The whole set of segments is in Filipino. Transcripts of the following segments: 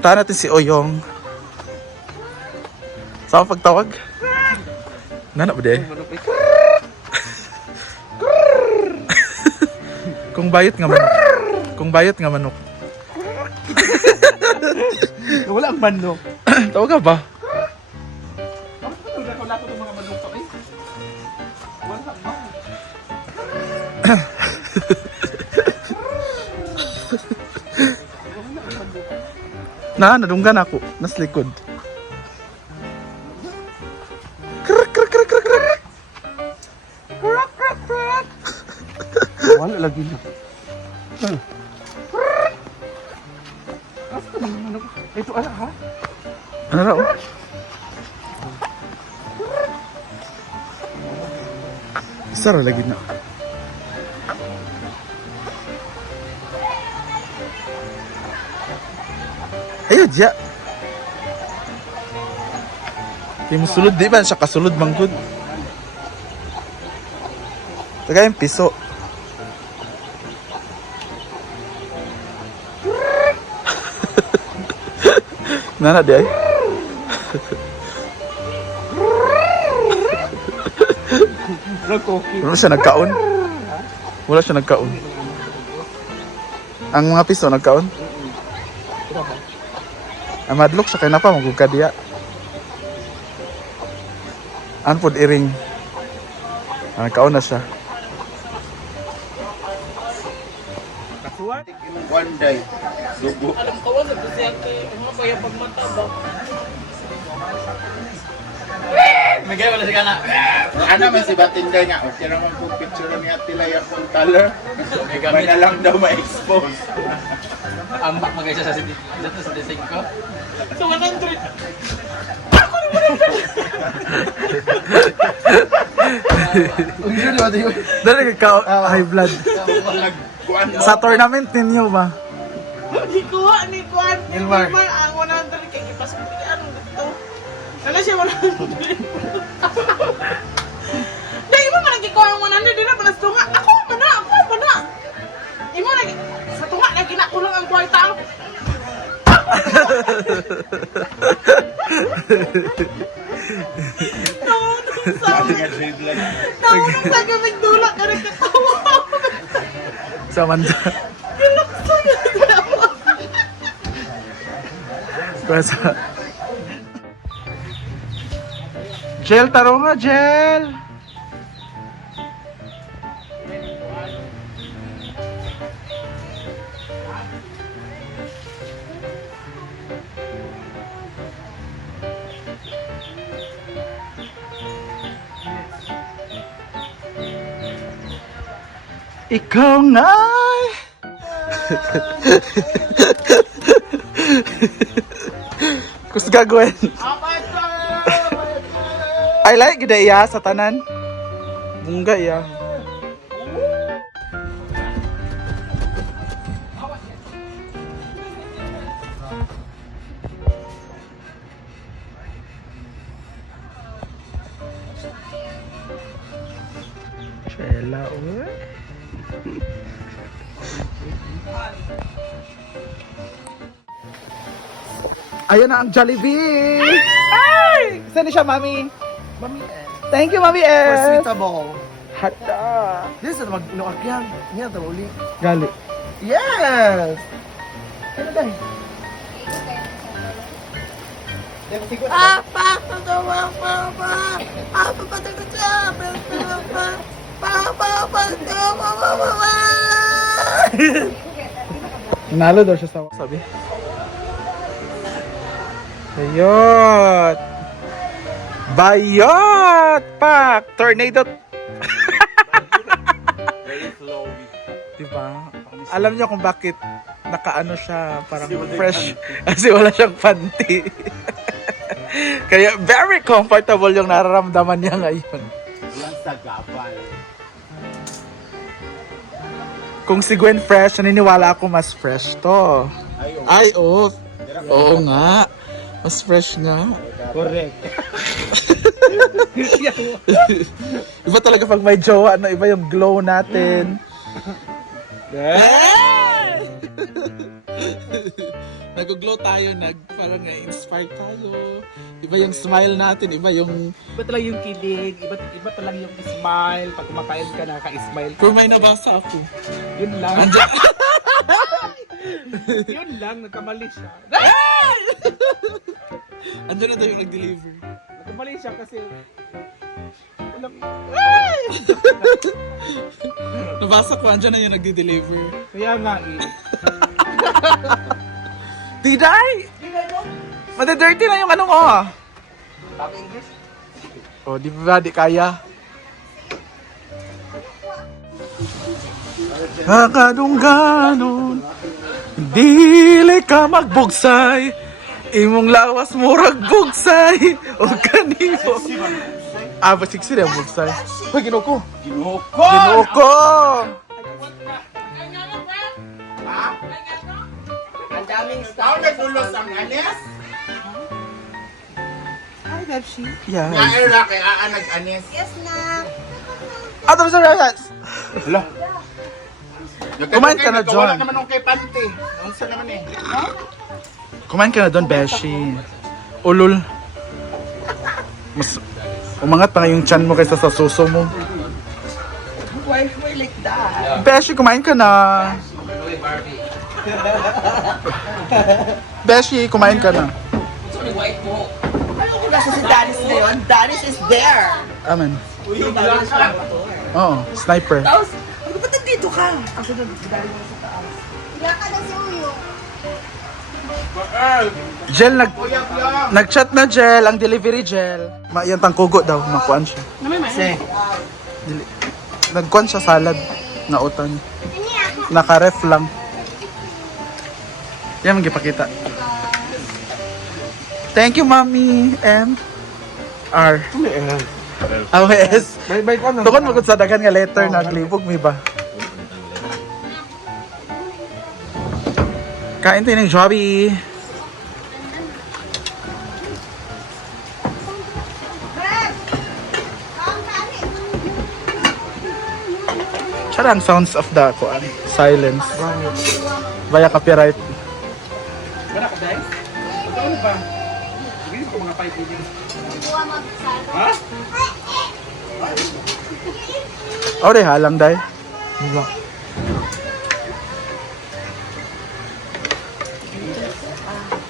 Puntahan natin si Oyong. Saan pagtawag? Nana ba de? Kung bayot nga manok. Kung bayot nga manok. Wala ang manok. Tawag ka ba? Wala ko itong mga manok to eh. Wala ang manok. Nadunggan ako. Nas likod. Krak, krak, krak, krak, krak. Krak, krak, krak. Wala lagi na. Asa ang manok? Ito ala ha? Ano raw? Isa ra lagi na. Ayo dia. Di mo sulod di ba siya kasulod manggod. Tagay yung piso. Nana di ay. Wala siya nagkaon. Wala siya nagkaon. Ang mga piso nagkaon. Ang madlok siya kaya na pa magugka diya. Anpod iring. Nagkaon na siya. One day, dugo. Alam ko wala kasi ang mga kaya pagmata ba. Miguel wala si kana. Ano man si Batinday nga, okay naman po picture niya tilay akong color. May na lang daw ma-expose. Ambak magaysa sa design ko. So 100. Dali ka high blood. Kuan mo. Sa tournament ninyo ba? Ikuha ni Kuan. Ilmar. Ang 100 kay ipas ko anong gusto. Wala siya 100. Dahil mo man nagikuha ang 100 din na panas tunga. Ako man na. Imo lagi sa tunga lagi na kulang ang kwarta. Tawag sa gamig dulak ka nagkatawa. Sa Manda. Sa Gel, taro nga, Gel! Ikaw nga'y Kus gagawin? I like gida iya sa tanan. Bungga iya. Chela uy. Ayan na ang Jollibee! Ay! Saan siya, Mami? Mami Thank you, Mami S! Sweetable. Hata! This is mag-inuak yan. Yan, tama uli. Gali. Yes! Ano tayo? Nanalo daw siya sa sabi. Bayot! Bayot! Pak! Tornado! Very slow. Diba? Alam niyo kung bakit nakaano siya, parang fresh. Kasi wala siyang panty. Kaya very comfortable yung nararamdaman niya ngayon. Walang sagabal. Kung si Gwen fresh, naniniwala ako mas fresh to. Ay, oo. Oo nga. Mas fresh nga. Correct. Iba talaga pag may jowa, no? Iba yung glow natin. Nag-glow tayo, parang inspire tayo. Iba yung smile natin, iba yung... Iba talaga yung kilig, iba talaga yung smile. Pag kumakain ka, nakaka-smile ka. Pero may nabasa ako. Yun lang. Andiyan. Yun lang, nagkamali siya. Andiyan na daw yung nag-deliver. Nagkamali siya kasi... Walang... Nabasa ko, andyan na yung nagdi-deliver. Kaya nga eh. Diday! Madadirty na yung anong English? Oh, di ba di kaya? Kakadungganon, dili ka magbugsay, imong lawas murag bugsay, o kanino. Ah, ba siksi na bugsay? Hoy, ginoko! Ginuko! Ginoko! Ang daming Tao nagbulos ang anes? Hi, Bebshi. Yeah. Nga era kay nag-anes. Yes, na. Out of the rats! Hala. Kumain ka na, John. Wala naman nung kay Pante. Ano sa naman eh? Kumain ka na doon, Beshi. Ulul. Mas umangat pa nga yung chan mo kaysa sa suso mo. Why like that? Beshi, kumain ka na. Beshi, kumain ka na. Ano ko nasa si Danis na yun? Danis is there. Amen. Si Danis lang ito. Oo, sniper. Tapos, ano ba dito ka? Kasi doon, si Danis sa taas. Wala ka na si Uyo. Gel, nag-chat na Gel, ang delivery Gel. Yan tangkugo daw, makuan siya. Nagkuan siya salad na utan. Naka-ref lang. Yan, magipakita. Thank you, Mommy. M. R. S. Tukon mo sa dagan nga letter na naglibog mi ba? Kain tayo ng Joby. Tsara ang sounds of the silence. Via copyright. Wala ka, guys? Ano ba? Hindi ko mga 5 million. Buwa magsalo. Ha? Oh, de halang dai. Diba?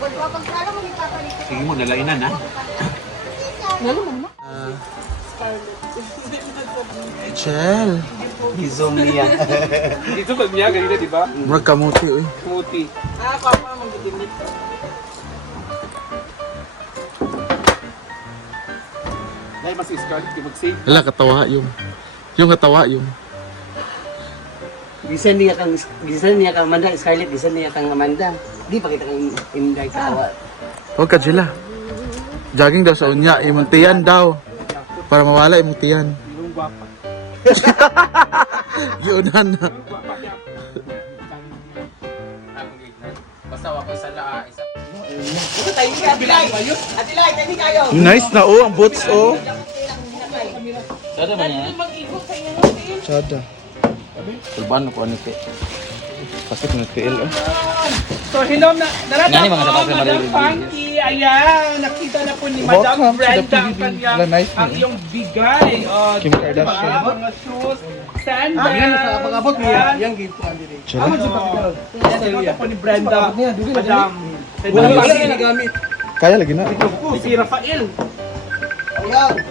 Huwag mo pagsalo mo ipapalit. Sige mo, nalainan ha? Chel. Gizom niya. Dito pag niya, ganito, di ba? Murag kamuti, uy. Smoothie. Ako ako mag-dimit. Dahil mas Scarlett, yung mag-save. Wala, katawa yung. Yung katawa yung. Gisan niya kang Amanda, Scarlett, gisan niya kang Amanda. Di pa kita kang Inday katawa. Huwag ka sila. Jogging daw sa unya, imong tiyan daw. Para mawala imong tiyan. Yung guwapa. Yunan na. Basta ako sa laa, isa. Ito tayo si Atilay. Atilay, tayo kayo. Nice na oh, ang boots oh. Sada ba niya? Mag-ikot sa inyo natin. Chada. Sulban ko ano te. Pasok na TL oh. So, hello na, Ngani, narata mga po, sapat na Madam maririnig. Funky. Ayan, nakita na po ni Madam Welcome to the Brenda ang PBB. kanyang, Wala, nice ang niya. iyong bigay. Kim diba? Kardashian. Mga shoes, sandals. Yan sa pag-abot niya, Ayan. yang gitu kan diri. Chila. Nakita po ni Brenda, Madam. Wala nagamit. Kaya lagi na. Si Rafael.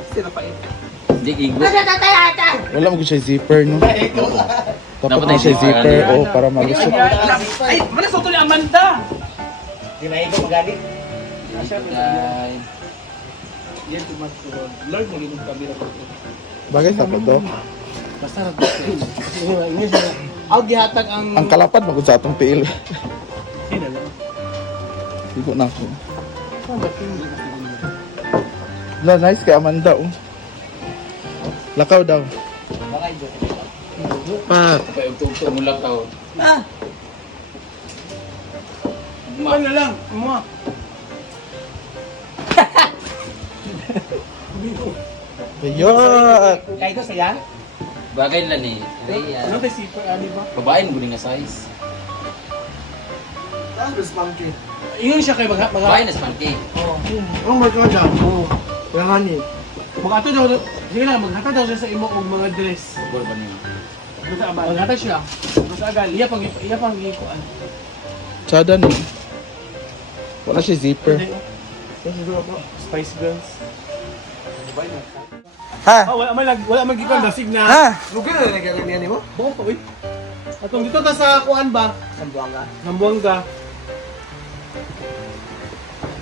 Si Rafael. Di igo. Wala mo ko siya zipper no. Dapat Dapat mo siya ay zipper zipper, oh para malusot. Ayan. Ay, malas ito ni Amanda. Di ba igo magali? Yan, tumatulog. Learn mo rin yung camera ko. Bagay sa to. Masarap dito. Ini sa Aw gihatag ang Ang kalapad magud sa atong tiil. Sino lang? Igo na ako. La nice kay Amanda oh. Lakaw daw. bakay do. Pa. Kay ugtog mula ka. Ano lang, mo. Ayun. Kaya ito saya? Bagay lang ni. Ano ba si Ali ba? Babae mo nga size. Taas ba spunky? Ingon siya kay mga... Bahay na sa pangki. Oh, magkada. Oo. Kahani. Maghatod daw, sige lang, maghatod daw siya sa imo og mga dress. Bol ba niyo? Maghatod siya. Mas agal, iya pang ikuan. Tsada ni. Wala siya zipper. Spice Girls. Ha? Wala man gikuan dasig na. Ha? Lugar na nagalang niya nimo? Buo pa uy. Atong dito ta sa kuan ba? Sambuanga.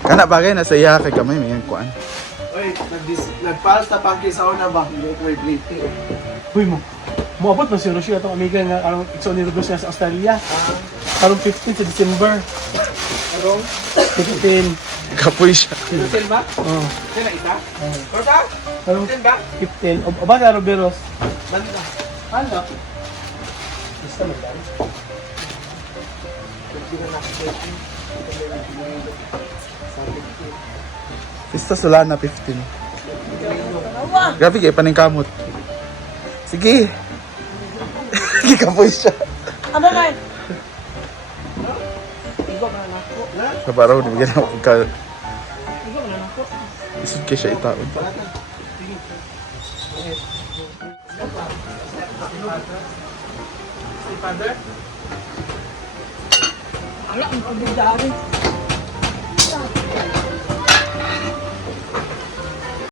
Kana bagay na sa iya kay gamay may kuan. Oy, nagpaas ta pangki sa una ba? Hindi ko may blade. Uy mo. Moabot man si Rosie atong amiga nga arong ikso ni Rosie sa Australia. Karong 15 sa December. Karong 15. Kapoy siya. 15 ba? Oo. Sino isa? Korta? Karong 15. O ba ka Roberos? Banda. Ano? Basta man dali. Pista Solana 15. Grabe kay paningkamot. Sige. Kapoy siya. Ano na? Sa paraw ni bigyan ako ka. Igo na ako. Isod kay siya itaon. Father? Ala, ang pagdadari.